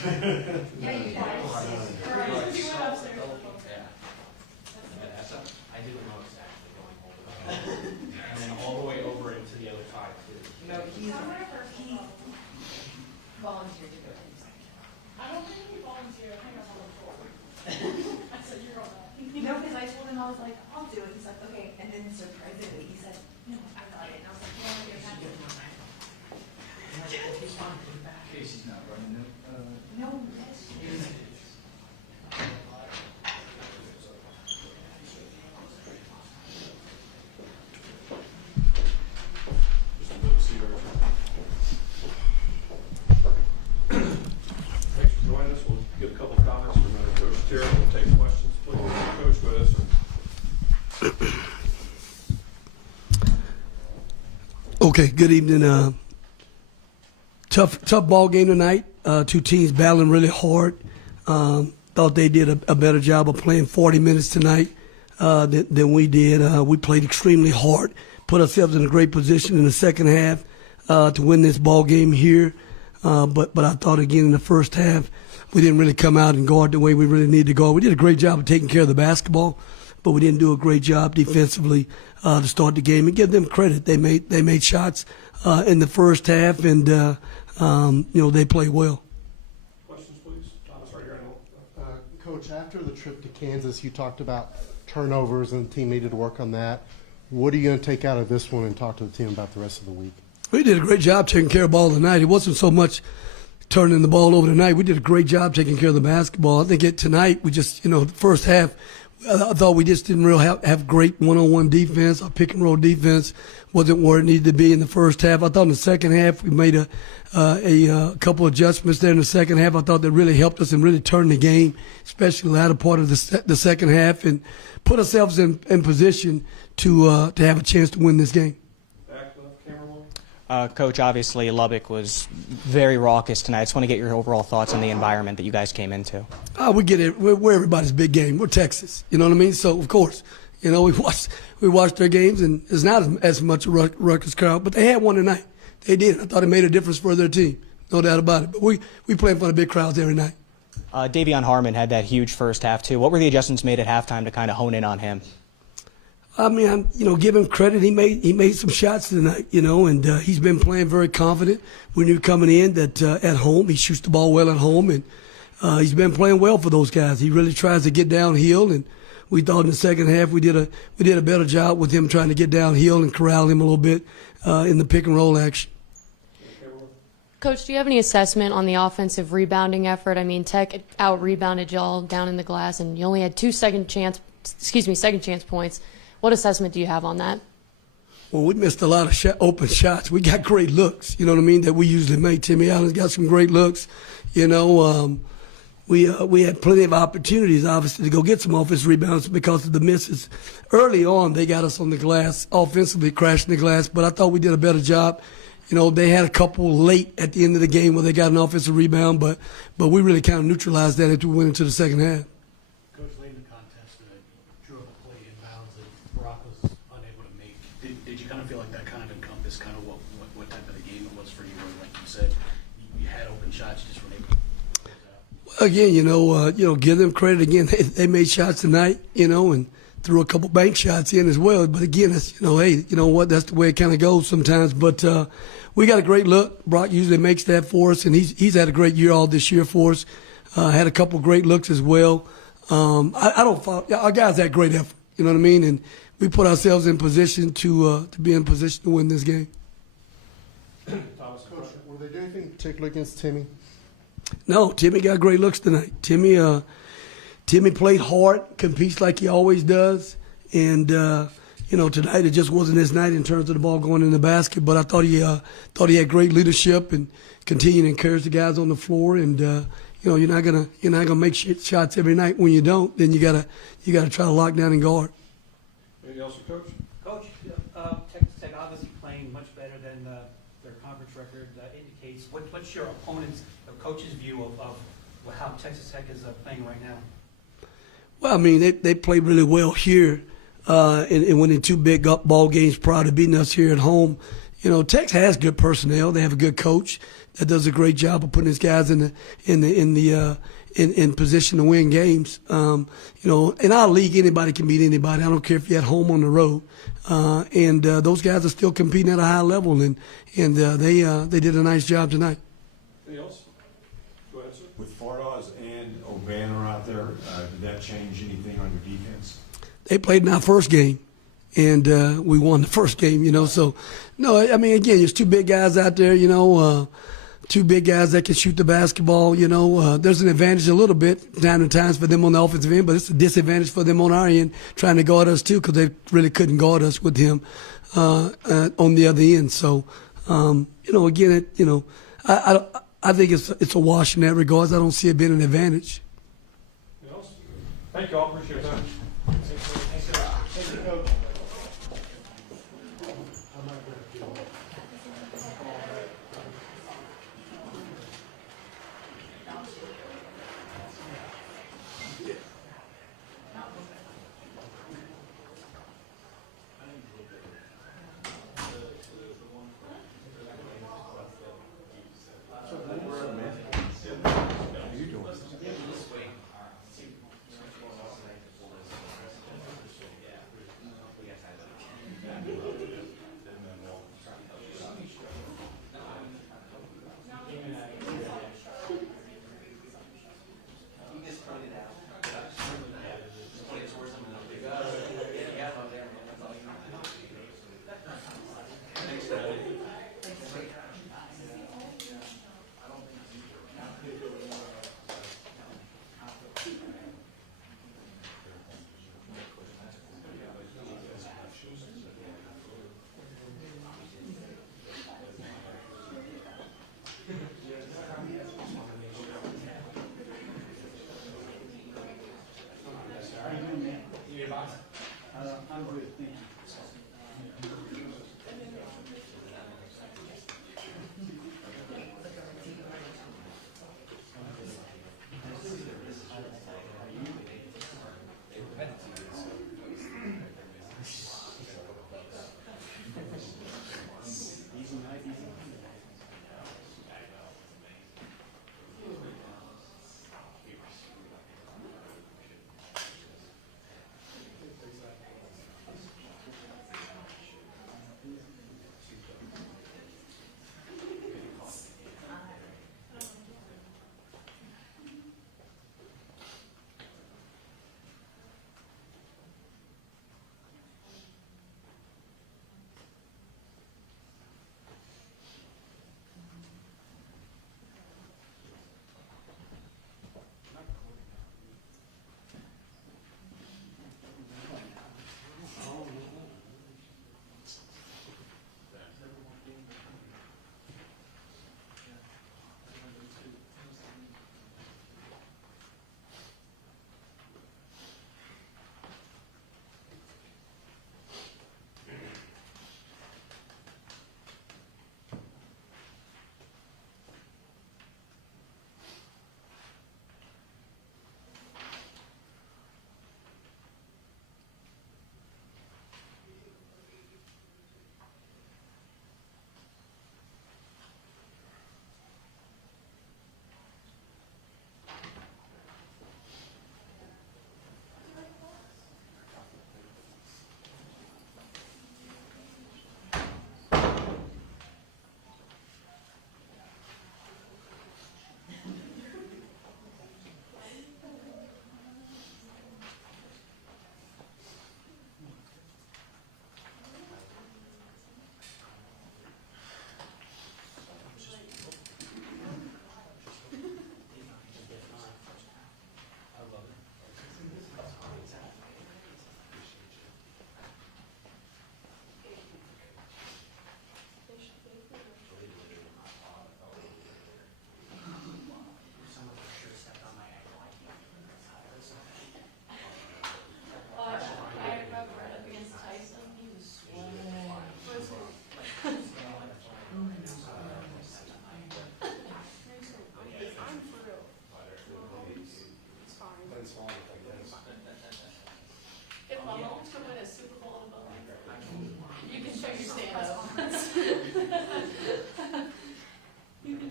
Yeah, you did. I did the most actually going over and then all the way over into the other side too. No, he volunteered to go to the second. I don't think he volunteered. I think I'm on the floor. I said, you're on that. No, because I told him, I was like, I'll do it. He's like, okay. And then surprisingly, he said, no, I got it. And I was like, well, you're not doing it. Casey's not running it. No, that's Thanks for joining us. We'll get a couple of comments from Coach Terry. We'll take questions. Please, Coach, go ahead, sir. Okay, good evening. Tough ball game tonight. Two teams battling really hard. Thought they did a better job of playing 40 minutes tonight than we did. We played extremely hard, put ourselves in a great position in the second half to win this ball game here. But I thought again in the first half we didn't really come out and guard the way we really needed to guard. We did a great job of taking care of the basketball, but we didn't do a great job defensively to start the game. And give them credit; they made shots in the first half, and they played well. Questions, please. Thomas, right here. Coach, after the trip to Kansas, you talked about turnovers and the team needed to work on that. What are you going to take out of this one and talk to the team about the rest of the week? We did a great job taking care of the ball tonight. It wasn't so much turning the ball over tonight. We did a great job taking care of the basketball. I think tonight we just, the first half, I thought we just didn't really have great one-on-one defense. Our pick-and-roll defense wasn't where it needed to be in the first half. I thought in the second half we made a couple adjustments there in the second half. I thought that really helped us and really turned the game, especially the latter part of the second half, and put ourselves in position to have a chance to win this game. Back left, camera one. Coach, obviously Lubbock was very raucous tonight. I just want to get your overall thoughts on the environment that you guys came into. We get it. We're everybody's big game. We're Texas. You know what I mean? So, of course, we watched their games, and it's not as much a ruckus crowd, but they had one tonight. They did. I thought it made a difference for their team. No doubt about it. But we play in front of big crowds every night. Davion Harmon had that huge first half, too. What were the adjustments made at halftime to kind of hone in on him? I mean, give him credit. He made some shots tonight, and he's been playing very confident. We knew coming in that at home he shoots the ball well at home, and he's been playing well for those guys. He really tries to get downhill, and we thought in the second half we did a better job with him trying to get downhill and corral him a little bit in the pick and roll action. Coach, do you have any assessment on the offensive rebounding effort? I mean, Tech out-rebounded y'all down in the glass, and you only had two second chance points. What assessment do you have on that? Well, we missed a lot of open shots. We got great looks, you know what I mean, that we usually make. Timmy Allen's got some great looks. We had plenty of opportunities, obviously, to go get some offensive rebounds because of the misses. Early on, they got us on the glass, offensively crashing the glass, but I thought we did a better job. They had a couple late at the end of the game where they got an offensive rebound, but we really kind of neutralized that as we went into the second half. Coach, late in the contest, drew up a play inbounds that Brock was unable to make. Did you kind of feel like that kind of encompassed kind of what type of the game it was for you? Or like you said, you had open shots, you just weren't able to close out. Again, give them credit. Again, they made shots tonight, and threw a couple bank shots in as well. But again, it's, hey, you know what? That's the way it kind of goes sometimes. But we got a great look. Brock usually makes that for us, and he's had a great year all this year for us. Had a couple great looks as well. I don't follow. Our guys had great effort. You know what I mean? And we put ourselves in position to be in position to win this game. Thomas, Coach, were they doing anything particular against Timmy? No, Timmy got great looks tonight. Timmy played hard, competes like he always does, and tonight it just wasn't his night in terms of the ball going in the basket. But I thought he had great leadership and continued to encourage the guys on the floor. And you're not gonna make shots every night. When you don't, then you gotta try to lock down and guard. anything else, Coach? Coach, Texas Tech obviously playing much better than their conference record indicates. What's your opponent's, or coach's view of how Texas Tech is playing right now? Well, I mean, they played really well here and winning two big ball games prior to beating us here at home. Tex has good personnel. They have a good coach that does a great job of putting his guys in position to win games. In our league, anybody can beat anybody. I don't care if you're at home or on the road. Those guys are still competing at a high level, and they did a nice job tonight. Anything else? Go ahead, sir. With Fardaws and O'Banner out there, did that change anything on your defense? They played in our first game, and we won the first game, So, no, I mean, again, there's two big guys out there, two big guys that can shoot the basketball, There's an advantage a little bit down at times for them on the offensive end, but it's a disadvantage for them on our end trying to guard us, too, because they really couldn't guard us with him on the other end. So, again, I think it's a wash in that regards. I don't see it being an advantage. Anything else? Thank you all. Appreciate your time. I'm good, thank you.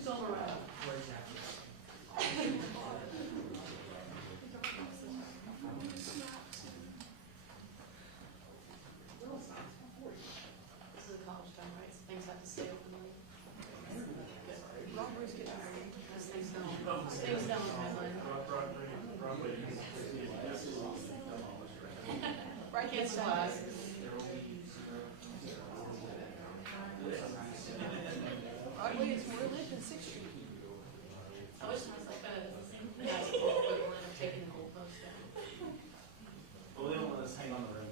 still around. Where exactly? This is a college town, right? So things have to stay open. Things don't. Things don't. Right against the glass. Broadway is more lit than 6th Street. I wish it was like a basketball, but we're taking the goalpost down. Well, they don't let us hang on the rim.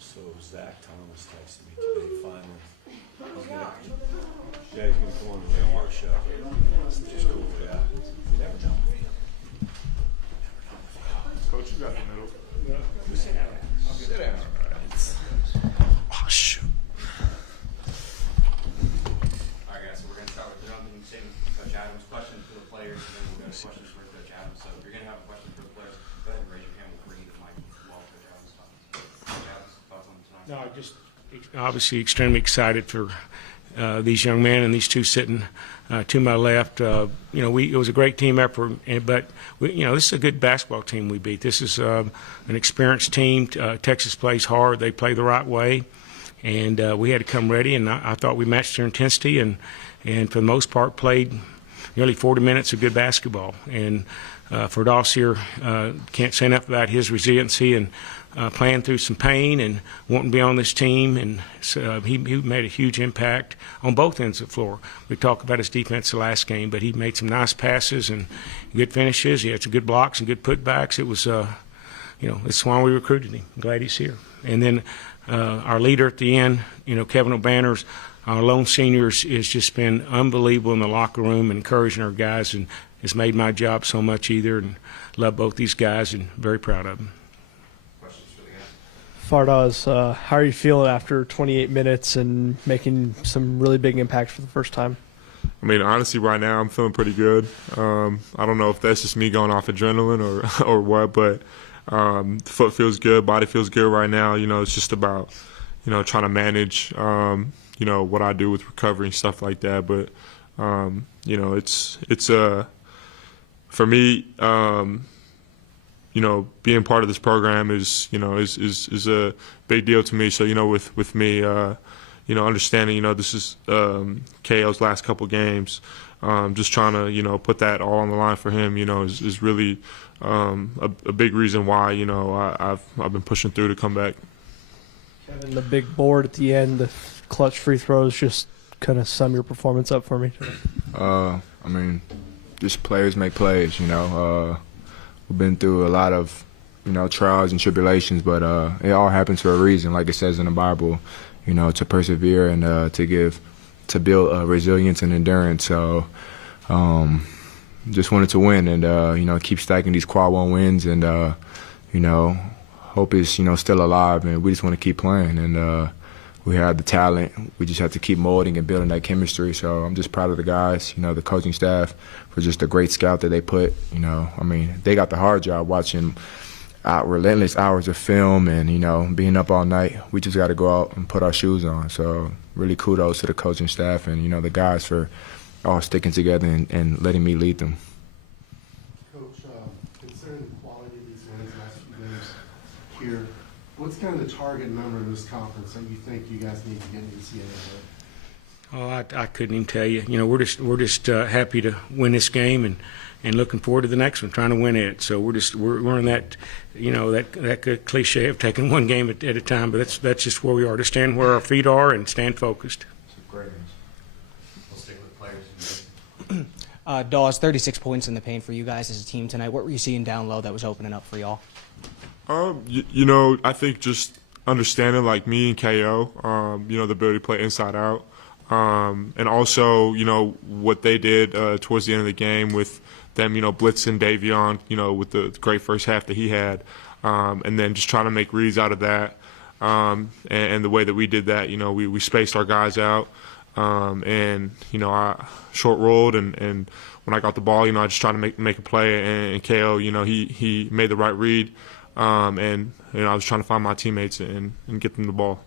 So Zach Thomas texted me today finally. Yeah, he's gonna come on the radio show. It's just cool, yeah. You never know. Coach, you got the middle. Sit down. Sit down. Oh, shoot. All right, guys, so we're going to start with Jonathan statement from Coach Adams, questions for the players, and then we'll go to questions for Coach Adams. So if you're going to have a question for the players, go ahead and raise your hand. We'll bring you the mic while Coach Adams talks. Coach Adams, thoughts on tonight? No, just obviously extremely excited for these young men and these two sitting to my left. It was a great team effort, but this is a good basketball team we beat. This is an experienced team. Texas plays hard. They play the right way, and we had to come ready. And I thought we matched their intensity, and for the most part played nearly 40 minutes of good basketball. And for Dossier, can't say enough about his resiliency and playing through some pain and wanting to be on this team. And so, he made a huge impact on both ends of the floor. We talked about his defense the last game, but he made some nice passes and good finishes. He had some good blocks and good putbacks. It was, it's why we recruited him. I'm glad he's here. And then our leader at the end, Kevin O'Banner's, our lone seniors, has just been unbelievable in the locker room and encouraging our guys, and has made my job so much easier. And love both these guys and very proud of them. Fardaws, how are you feeling after 28 minutes and making some really big impact for the first time? I mean, honestly, right now I'm feeling pretty good. I don't know if that's just me going off adrenaline or what, but the foot feels good, body feels good right now. It's just about, trying to manage, what I do with recovery and stuff like that. But, it's for me, being part of this program is a big deal to me. So, with me, understanding, this is KO's last couple games, just trying to, put that all on the line for him, is really a big reason why, I've been pushing through to come back. Kevin, the big board at the end, the clutch free throws, just kind of sum your performance up for me today. I mean, just players make plays, We've been through a lot of, trials and tribulations, but it all happens for a reason, like it says in the Bible, to persevere and to build resilience and endurance. So just wanted to win and, keep stacking these quad one wins and, hope is, still alive, and we just want to keep playing. And we have the talent. We just have to keep molding and building that chemistry. So I'm just proud of the guys, the coaching staff, for just a great scout that they put. They got the hard job watching relentless hours of film and, being up all night. We just got to go out and put our shoes on. So really kudos to the coaching staff and, the guys for all sticking together and letting me lead them. Coach, considering the quality of these wins last few games here, what's kind of the target number in this conference that you think you guys need to get into NCAA with? Oh, I couldn't even tell you. We're just happy to win this game and looking forward to the next one, trying to win it. So we're in that, that cliche of taking one game at a time. But that's just where we are, to stand where our feet are and stand focused. Great. We'll stick with the players. Dawes, 36 points in the paint for you guys as a team tonight. What were you seeing down low that was opening up for y'all? I think just understanding, like me and KO, the ability to play inside out. And also, what they did towards the end of the game with them, blitzing Davion, with the great first half that he had. and then just trying to make reads out of that. And the way that we did that, we spaced our guys out, and I short rolled, and when I got the ball, I just tried to make a play, and KO, he made the right read, and I was trying to find my teammates and get them the ball.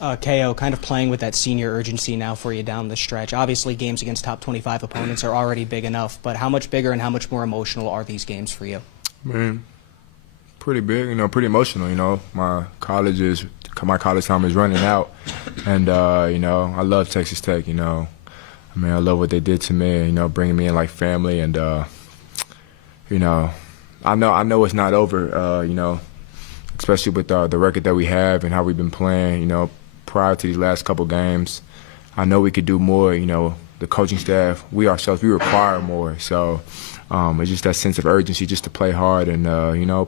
KO, kind of playing with that senior urgency now for you down the stretch. Obviously, games against top 25 opponents are already big enough, but how much bigger and how much more emotional are these games for you? Man, pretty big, pretty emotional. My college time is running out, and I love Texas Tech. I love what they did to me. Bringing me in like family, and I know it's not over. Especially with the record that we have and how we've been playing. Prior to these last couple games, I know we could do more. The coaching staff, we ourselves, we require more. So it's just that sense of urgency, just to play hard and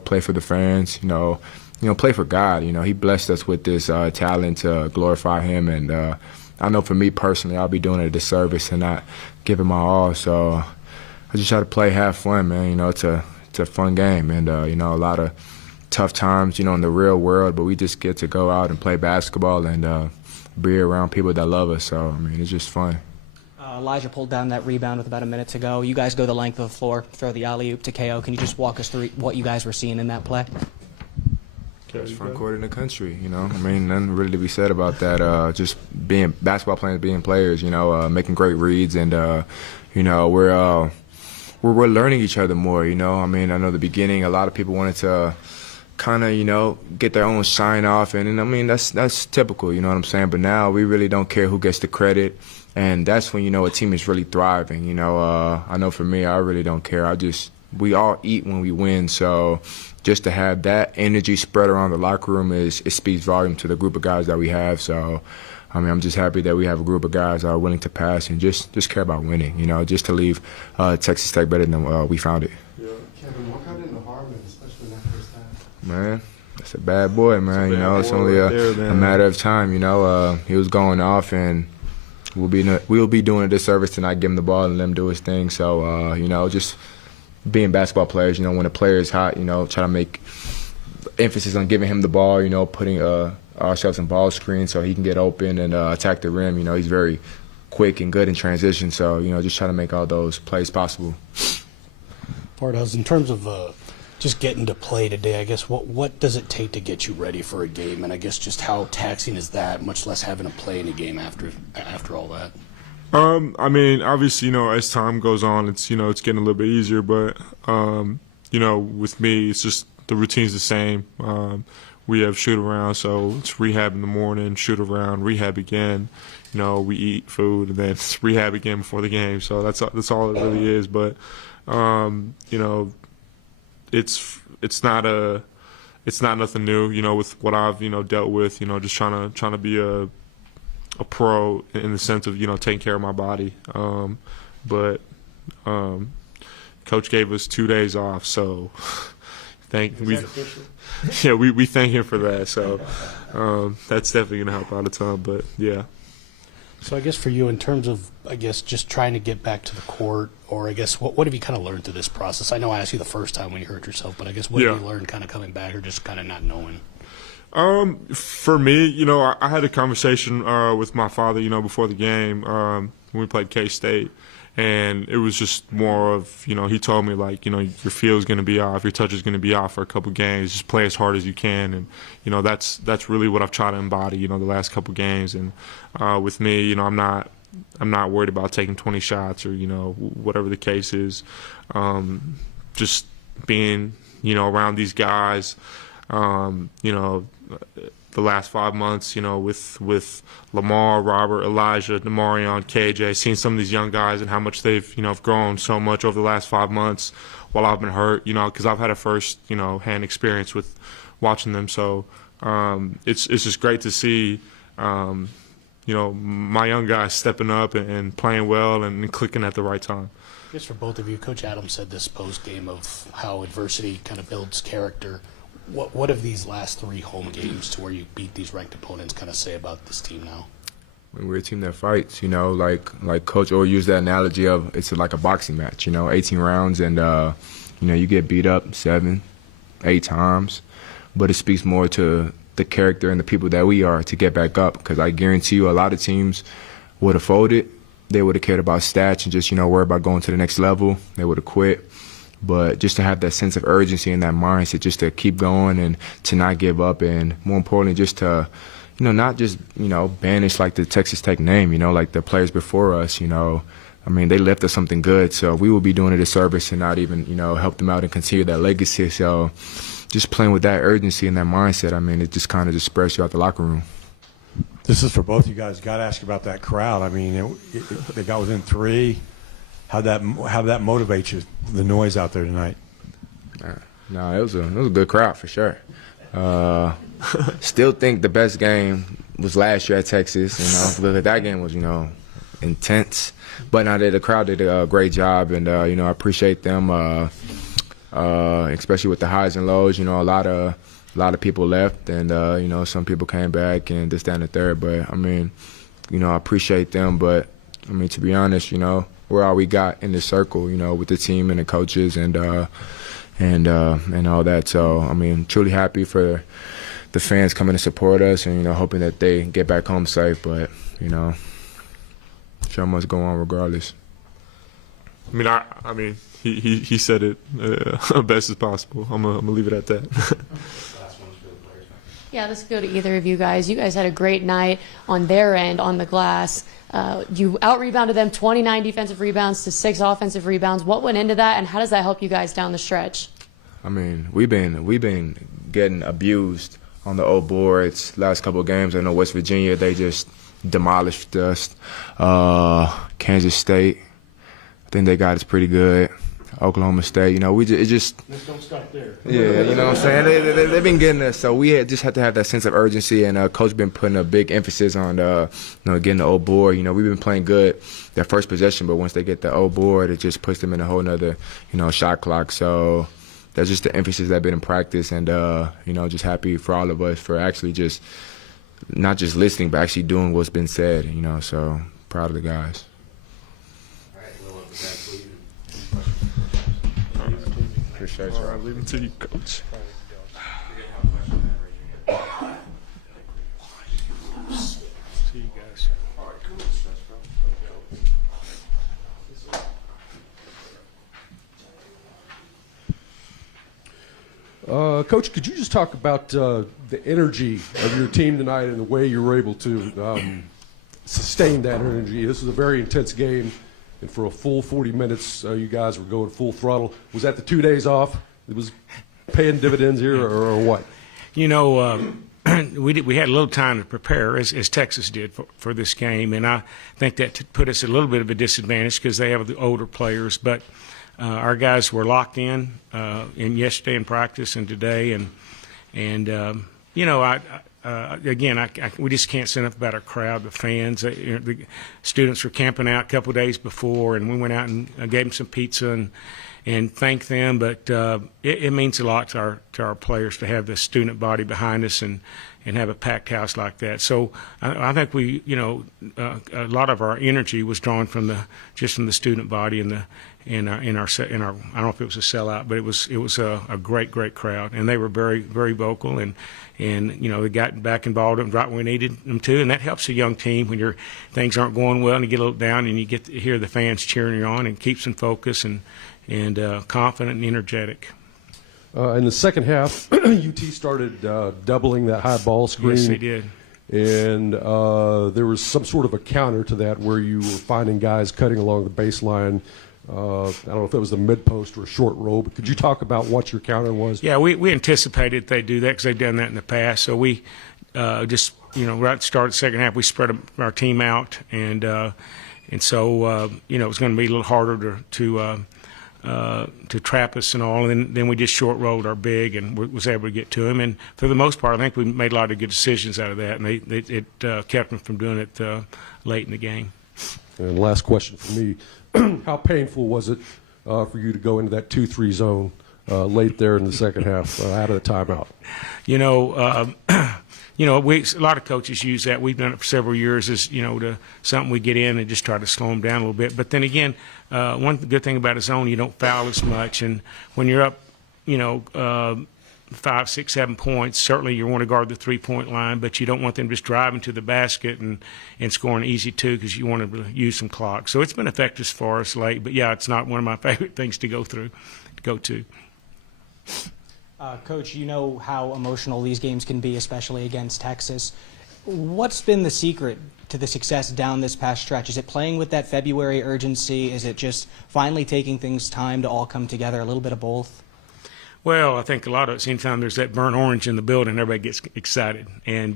play for the fans. Play for God. He blessed us with this talent to glorify Him, and I know for me personally, I'll be doing it a disservice and not giving my all. So I just try to play, have fun, man. It's a fun game, and a lot of tough times, in the real world, but we just get to go out and play basketball and be around people that love us. So it's just fun. Elijah pulled down that rebound with about a minute to go. You guys go the length of the floor, throw the alley-oop to KO. Can you just walk us through what you guys were seeing in that play? Best front court in the country, nothing really to be said about that. Just being basketball players, being players, making great reads, and we're learning each other more. I know the beginning, a lot of people wanted to kind of, get their own sign off, and that's typical, you know what I'm saying? But now we really don't care who gets the credit, and that's when, a team is really thriving. I know for me, I really don't care. We all eat when we win, so just to have that energy spread around the locker room it speaks volume to the group of guys that we have. So, I'm just happy that we have a group of guys that are willing to pass and just care about winning, just to leave Texas Tech better than we found it. Yeah. Kevin, what got into Harvard, especially in that first half? Man, that's a bad boy, man. It's only a matter of time. He was going off, and we'll be doing a disservice to not give him the ball and let him do his thing. So, just being basketball players, when a player is hot, try to make emphasis on giving him the ball. Putting ourselves in ball screen so he can get open and attack the rim. He's very quick and good in transition. So, just try to make all those plays possible. Pardos, in terms of just getting to play today, I guess what does it take to get you ready for a game? And I guess just how taxing is that, much less having to play in a game after all that? Obviously, as time goes on, it's getting a little bit easier, but with me, it's just the routine's the same. We have shoot around, so it's rehab in the morning, shoot around, rehab again. We eat food, and then it's rehab again before the game. So that's all it really is. But it's not nothing new. With what I've dealt with. Just trying to be a pro in the sense of taking care of my body. But Coach gave us 2 days off, so we thank him for that. So that's definitely gonna help out a ton. But yeah. So I guess for you, in terms of, just trying to get back to the court, or what have you kind of learned through this process? I know I asked you the first time when you hurt yourself, but what have you learned kind of coming back, or just kind of not knowing? For me, I had a conversation with my father, before the game when we played K-State, and it was just more of, he told me, your field's going to be off, your touch is going to be off for a couple games, just play as hard as you can, and that's really what I've tried to embody, the last couple games, and with me, I'm not worried about taking 20 shots or whatever the case is, just being around these guys. The last 5 months, with Lamar, Robert, Elijah, Demarion, KJ, seeing some of these young guys and how much they've, grown so much over the last 5 months while I've been hurt, because I've had a first, hand experience with watching them. So it's just great to see, my young guys stepping up and playing well and clicking at the right time. I guess for both of you, Coach Adams said this post-game of how adversity kind of builds character. What have these last 3 home games to where you beat these ranked opponents kind of say about this team now? We're a team that fights, like Coach Orr used that analogy of it's like a boxing match, 18 rounds, and, you get beat up 7, 8 times. but it speaks more to the character and the people that we are to get back up. Because I guarantee you, a lot of teams would have folded. They would have cared about stats and just, worry about going to the next level. They would have quit. But just to have that sense of urgency and that mindset, just to keep going and to not give up, and more importantly, just to, not just, banish like the Texas Tech name, like the players before us, I mean, they left us something good, so we will be doing a disservice and not even, help them out and continue that legacy. So just playing with that urgency and that mindset, I mean, it just kind of just spreads you out the locker room. This is for both you guys. Got to ask about that crowd. I mean, they got within 3. How'd that motivate you? The noise out there tonight. No, it was a good crowd for sure. Still think the best game was last year at Texas. Because that game was intense. But now the crowd did a great job, and I appreciate them, especially with the highs and lows. A lot of people left, and some people came back, and this, that, and the third. But I mean, I appreciate them. But I mean, to be honest, we're all we got in this circle, with the team and the coaches and all that. So I mean, truly happy for the fans coming to support us, and hoping that they get back home safe. But show must go on regardless. I mean, he said it best as possible. I'm gonna leave it at that. Yeah, this could go to either of you guys. You guys had a great night on their end on the glass. You out-rebounded them 29 defensive rebounds to 6 offensive rebounds. What went into that, and how does that help you guys down the stretch? I mean, we've been getting abused on the old boards last couple of games. I know West Virginia, they just demolished us. Kansas State, I think they got us pretty good. Oklahoma State, Just don't stop there. Yeah, what I'm saying? They've been getting us, so we just have to have that sense of urgency, and Coach been putting a big emphasis on, getting the old board. We've been playing good that first possession, but once they get the old board, it just puts them in a whole nother, shot clock. So that's just the emphasis that's been in practice, and, just happy for all of us for actually just not just listening, but actually doing what's been said, so proud of the guys. All right, we'll let the guys leave. Appreciate you. Leave it to you, Coach. See you guys. Coach, could you just talk about the energy of your team tonight and the way you were able to sustain that energy? This was a very intense game, and for a full 40 minutes, you guys were going full throttle. Was that the 2 days off? It was paying dividends here, or what? We had a little time to prepare, as Texas did for this game, and I think that put us at a little bit of a disadvantage because they have the older players. But our guys were locked in yesterday in practice and today, and we just can't say enough about our crowd, the fans. The students were camping out a couple of days before, and we went out and gave them some pizza and thanked them. But it means a lot to our players to have the student body behind us and have a packed house like that. So I think a lot of our energy was drawn from the student body and our I don't know if it was a sellout, but it was a great crowd, and they were very, very vocal, and they got back involved right when we needed them to, and that helps a young team when things aren't going well and you get a little down and you get to hear the fans cheering you on, and keeps them focused and confident and energetic. In the second half, UT started doubling that high ball screen. Yes, they did. And there was some sort of a counter to that where you were finding guys cutting along the baseline. I don't know if it was the mid-post or a short roll, but could you talk about what your counter was? Yeah, we anticipated they'd do that because they've done that in the past. So we just, right at the start of the second half, we spread our team out. And so, it was going to be a little harder to trap us and all. And then we just short rolled our big and was able to get to him. And for the most part, I think we made a lot of good decisions out of that. And it kept them from doing it late in the game. And last question for me. How painful was it for you to go into that 2-3 zone late there in the second half out of the timeout? A lot of coaches use that. We've done it for several years as, to something we get in and just try to slow them down a little bit. But then again, one good thing about a zone, you don't foul as much. And when you're up, 5, 6, 7 points, certainly you want to guard the 3-point line, but you don't want them just driving to the basket and scoring easy two because you want to use some clock. So it's been effective for us late, but yeah, it's not one of my favorite things to go to. Coach, you know how emotional these games can be, especially against Texas. What's been the secret to the success down this past stretch? Is it playing with that February urgency? Is it just finally taking things time to all come together, a little bit of both? Well, I think a lot of it's anytime there's that burnt orange in the building, everybody gets excited. And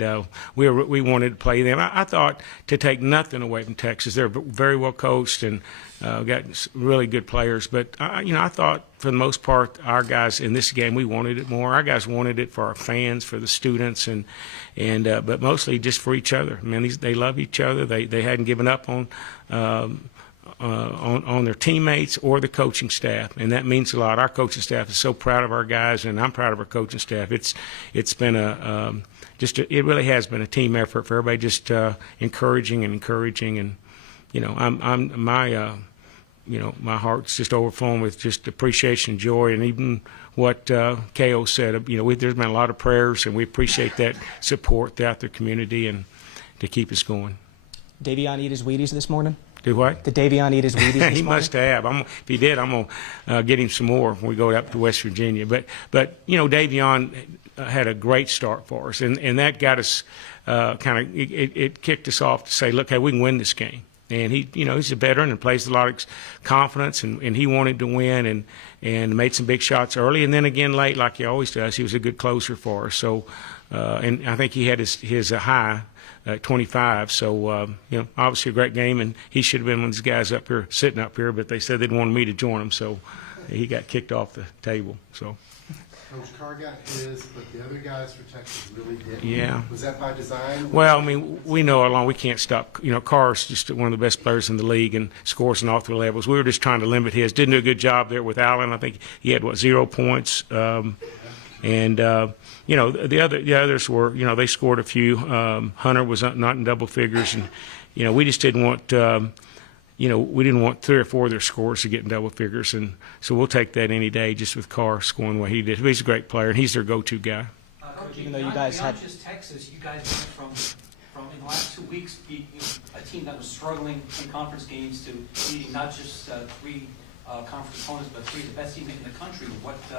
we wanted to play them. I thought to take nothing away from Texas. They're very well coached and got really good players. But, I thought for the most part, our guys in this game, we wanted it more. Our guys wanted it for our fans, for the students, but mostly just for each other. I mean, they love each other. They hadn't given up on their teammates or the coaching staff, and that means a lot. Our coaching staff is so proud of our guys, and I'm proud of our coaching staff. It's been it really has been a team effort for everybody, just encouraging, and my heart's just overflowing with just appreciation, joy, and even what KO said. There's been a lot of prayers, and we appreciate that support throughout the community and to keep us going. Davion eat his Wheaties this morning? Do what? Did Davion eat his Wheaties this morning? He must have. If he did, I'm going to get him some more when we go up to West Virginia. But Davion had a great start for us, and that got us it kicked us off to say, look, hey, we can win this game. And he's a veteran and plays a lot of confidence, and he wanted to win and made some big shots early, and then again late like he always does. He was a good closer for us. So, and I think he had his high. 25, so obviously a great game, and he should have been one of these guys up here, sitting up here, but they said they'd wanted me to join him, so he got kicked off the table. So. Coach Carr got his, but the other guys for Texas really didn't. Yeah. Was that by design? Well, I mean, we know how long we can't stop. Carr's just one of the best players in the league and scores on all three levels. We were just trying to limit his. Didn't do a good job there with Allen. I think he had 0 points, the others were, they scored a few. Hunter was not in double figures, and we just didn't want, we didn't want 3 or 4 of their scores to get in double figures, and so we'll take that any day. Just with Carr scoring what he did, he's a great player, and he's their go-to guy. Coach, even though you guys had just Texas, you guys went from in the last 2 weeks being a team that was struggling in conference games to beating not just 3 conference opponents, but 3 of the best teams in the country. What is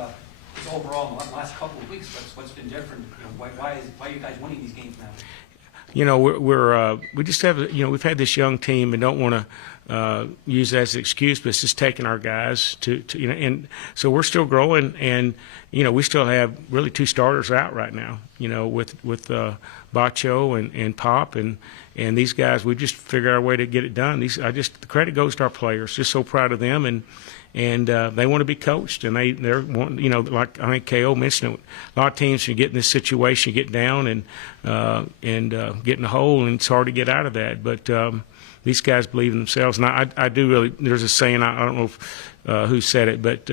overall in the last couple of weeks? What's been different? Why are you guys winning these games now? We just have, we've had this young team and don't want to use that as an excuse, but it's just taking our guys to and so we're still growing, and we still have really 2 starters out right now, with Bacho and Pop, and these guys, we just figured out a way to get it done. The credit goes to our players. Just so proud of them, and they want to be coached, and they're wanting, like I think KO mentioned, a lot of teams can get in this situation, get down and get in a hole, and it's hard to get out of that. But these guys believe in themselves, and I do really. There's a saying, I don't know if, who said it, but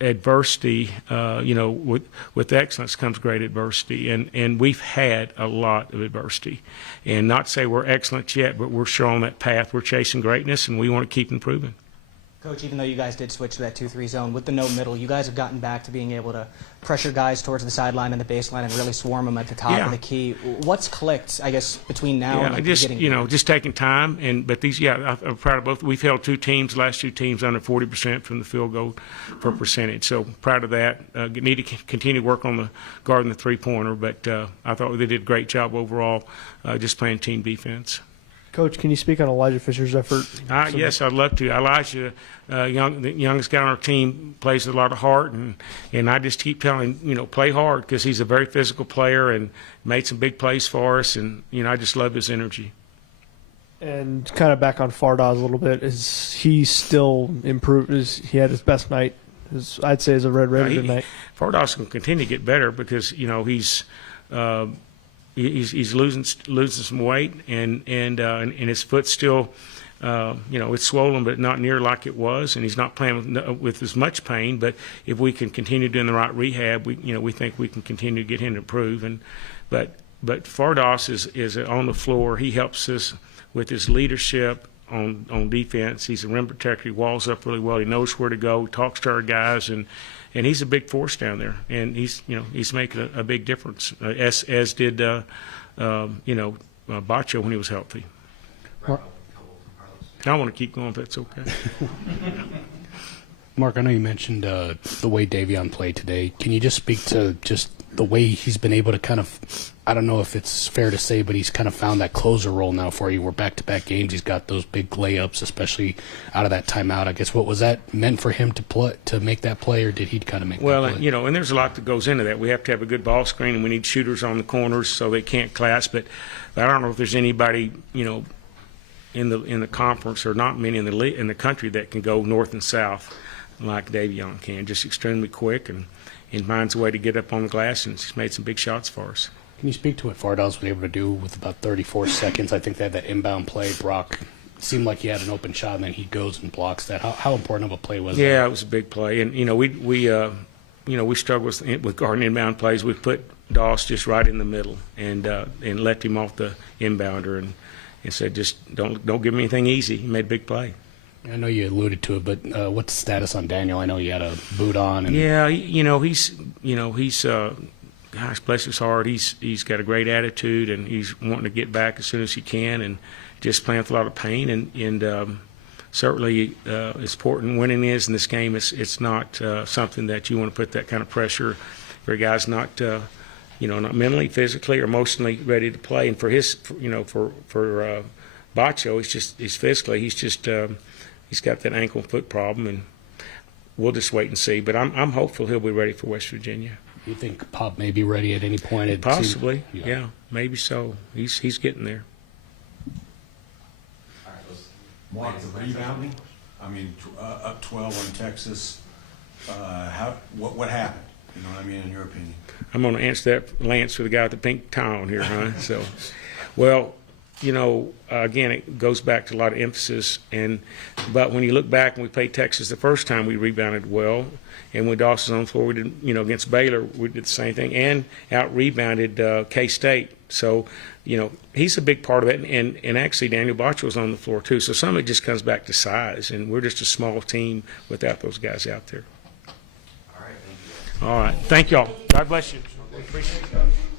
adversity, with excellence comes great adversity, and we've had a lot of adversity, and not to say we're excellent yet, but we're sure on that path. We're chasing greatness, and we want to keep improving. Coach, even though you guys did switch to that 2-3 zone, with the no middle, you guys have gotten back to being able to pressure guys towards the sideline and the baseline and really swarm them at the top of the key. What's clicked, I guess, between now and the beginning? Just taking time. I'm proud of both. We've held 2 teams, last 2 teams, under 40% from the field goal per percentage. So proud of that. Need to continue to work on the guarding the 3-pointer, but I thought they did a great job overall, just playing team defense. Coach, can you speak on Elijah Fisher's effort? Yes, I'd love to. Elijah, the youngest guy on our team, plays with a lot of heart, and I just keep telling him, play hard, because he's a very physical player and made some big plays for us, and I just love his energy. And kind of back on Fardaws a little bit, is he still improved? He had his best night, I'd say, as a Red Raider tonight. Fardaws can continue to get better because he's losing some weight, and his foot's still, it's swollen, but not near like it was, and he's not playing with as much pain. But if we can continue doing the right rehab, we think we can continue to get him to improve. But Fardaws is on the floor. He helps us with his leadership on defense. He's a rim protector. He walls up really well. He knows where to go. Talks to our guys, and he's a big force down there. And he's making a big difference. As did Bacho when he was healthy. I want to keep going if that's okay. Mark, I know you mentioned the way Davion played today. Can you just speak to just the way he's been able to kind of, I don't know if it's fair to say, but he's kind of found that closer role now for you, where back-to-back games he's got those big layups, especially out of that timeout. I guess what was that meant for him to make that play, or did he kind of make that play? Well, and there's a lot that goes into that. We have to have a good ball screen, and we need shooters on the corners so they can't clash. But I don't know if there's anybody, in the conference, or not many in the country, that can go north and south like Davion can. Just extremely quick, and finds a way to get up on the glass, and he's made some big shots for us. Can you speak to what Fardaz was able to do with about 34 seconds? I think they had that inbound play. Brock seemed like he had an open shot, and then he goes and blocks that. How important of a play was that? Yeah, it was a big play, and we struggle with guarding inbound plays. We put Doss just right in the middle, and left him off the inbounder, and said, just don't give him anything easy. He made a big play. I know you alluded to it, but what's the status on Daniel? I know you had a boot on. And yeah, he's gosh, bless his heart. He's got a great attitude, and he's wanting to get back as soon as he can, and just playing with a lot of pain. And certainly, as important winning is in this game, it's not something that you want to put that kind of pressure for a guy's not not mentally, physically, or emotionally ready to play. And for Bacho, he's physically, he's got that ankle and foot problem, and we'll just wait and see. But I'm hopeful he'll be ready for West Virginia. You think Pop may be ready at any point? Possibly, yeah, maybe so. He's getting there. Mark, the rebounding, I mean, up 12 on Texas, what happened? You know what I mean, in your opinion? I'm going to answer that, Lance, for the guy with the pink tie on here, huh? So, well, again, it goes back to a lot of emphasis. But when you look back and we played Texas the first time, we rebounded well. And when Dawson's on the floor, we did, against Baylor, we did the same thing, and out-rebounded K-State. So, he's a big part of it. And actually, Daniel Bacho was on the floor, too. So some of it just comes back to size. And we're just a small team without those guys out there. All right, thank you. All right. Thank y'all. God bless you. Appreciate it.